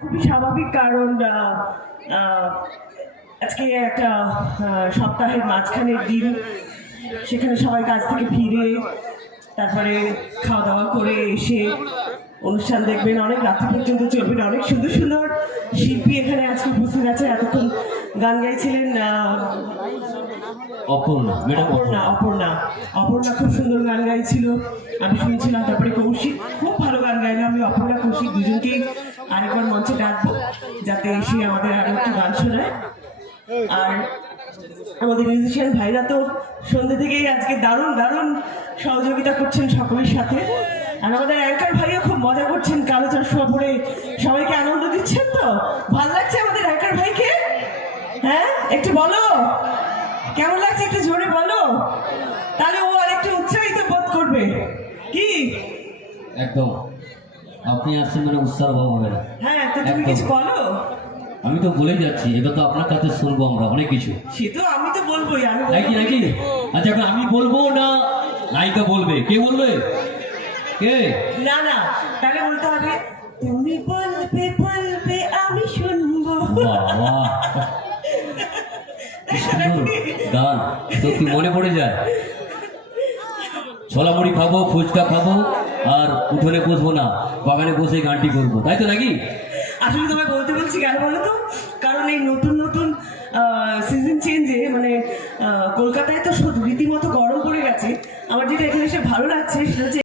খুবই স্বাভাবিক কারণ আজকে একটা সপ্তাহের মাঝখানের দিন। সেখানে সবাই কাজ থেকে ফিরে, তারপরে খাওয়া দাওয়া করে এসে অনুষ্ঠান দেখবেন। অনেক রাত্রি পর্যন্ত চলবেন অনেক সুন্দর সুন্দর শিল্পী গান গাইছিলেন অপর্ণা অপর্ণা অপর্ণা। অপর্ণা। খুব সুন্দর গান গাইছিল। আমি শুনছিলাম তারপরে কৌশিক খুব ভালো গান গাইলো। আমি অপর্ণা কৌশিক দুজনকেই আরেকবার মঞ্চে ডাকবো যাতে এসে আমাদের আরও একটু গান শোনায়। আর আমাদের মিউজিশিয়ান ভাইরা তো সন্ধ্যে থেকেই আজকে দারুণ দারুণ সহযোগিতা করছেন সকলের সাথে। আর আমাদের অ্যাঙ্কার ভাইও খুব মজা করছেন কালো চশমা পরে। সবাইকে আনন্দ দিচ্ছেন তো? ভালো লাগছে আমাদের অ্যাঙ্কার ভাইকে হ্যাঁ একটু বলো। কেমন লাগছে একটু জোরে বলো? তাহলে ও আর একটু উৎসাহিত বোধ করবে। কি? একদম। আপনি আসছেন মানে উৎসাহ হবে না। হ্যাঁ তো তুমি কিছু বলো? আমি তো বলেই যাচ্ছি এবার তো আপনার কাছে শুনব আমরা অনেক কিছু। সে তো আমি তো বলবোই আমি। নাকি নাকি? আচ্ছা এখন আমি বলব না নায়িকা বলবে? কে বলবে? কে? না না তাহলে বলতে হবে তুমি বলবে বলবে আমি শুনব। বাবা মনে পড়ে যায়? ছোলা মুড়ি খাব, ফুচকা খাব, আর উঠোনে বসবো না, বাগানে বসে গানটি করব, তাই তো নাকি? আসলে তোমায় বলতে বলছি কেন বলো তো? কারণ এই নতুন নতুন সিজন চেঞ্জে মানে কলকাতায় তো রীতিমতো গরম পড়ে গেছে। আমার যেটা এখানে এসে ভালো লাগছে, সেটা হচ্ছে